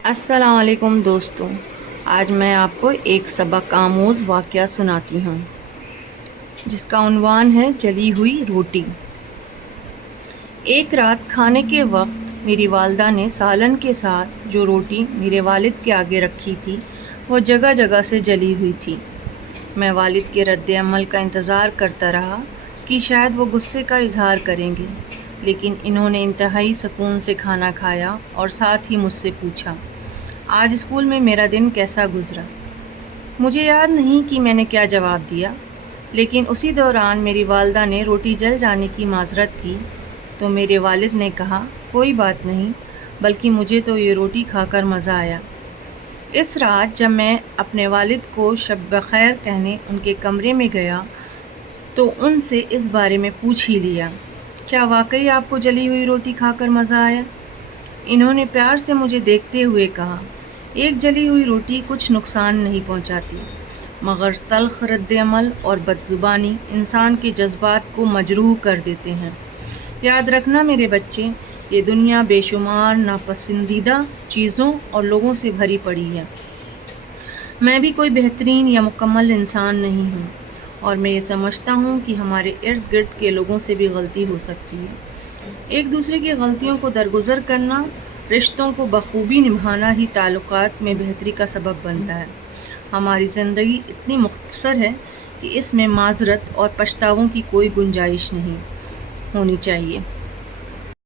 السلام علیکم دوستوں، آج میں آپ کو ایک سبق آموز واقعہ سناتی ہوں جس کا عنوان ہے جلی ہوئی روٹی۔ ایک رات کھانے کے وقت میری والدہ نے سالن کے ساتھ جو روٹی میرے والد کے آگے رکھی تھی وہ جگہ جگہ سے جلی ہوئی تھی۔ میں والد کے رد عمل کا انتظار کرتا رہا کہ شاید وہ غصے کا اظہار کریں گے، لیکن انہوں نے انتہائی سکون سے کھانا کھایا اور ساتھ ہی مجھ سے پوچھا، آج اسکول میں میرا دن کیسا گزرا؟ مجھے یاد نہیں کہ میں نے کیا جواب دیا، لیکن اسی دوران میری والدہ نے روٹی جل جانے کی معذرت کی تو میرے والد نے کہا، کوئی بات نہیں، بلکہ مجھے تو یہ روٹی کھا کر مزہ آیا۔ اس رات جب میں اپنے والد کو شب بخیر کہنے ان کے کمرے میں گیا تو ان سے اس بارے میں پوچھ ہی لیا، کیا واقعی آپ کو جلی ہوئی روٹی کھا کر مزہ آیا؟ انہوں نے پیار سے مجھے دیکھتے ہوئے کہا، ایک جلی ہوئی روٹی کچھ نقصان نہیں پہنچاتی، مگر تلخ رد عمل اور بدزبانی انسان کے جذبات کو مجروح کر دیتے ہیں۔ یاد رکھنا میرے بچے، یہ دنیا بے شمار ناپسندیدہ چیزوں اور لوگوں سے بھری پڑی ہے۔ میں بھی کوئی بہترین یا مکمل انسان نہیں ہوں، اور میں یہ سمجھتا ہوں کہ ہمارے ارد گرد کے لوگوں سے بھی غلطی ہو سکتی ہے۔ ایک دوسرے کی غلطیوں کو درگزر کرنا، رشتوں کو بخوبی نبھانا ہی تعلقات میں بہتری کا سبب بنتا ہے۔ ہماری زندگی اتنی مختصر ہے کہ اس میں معذرت اور پچھتاووں کی کوئی گنجائش نہیں ہونی چاہیے۔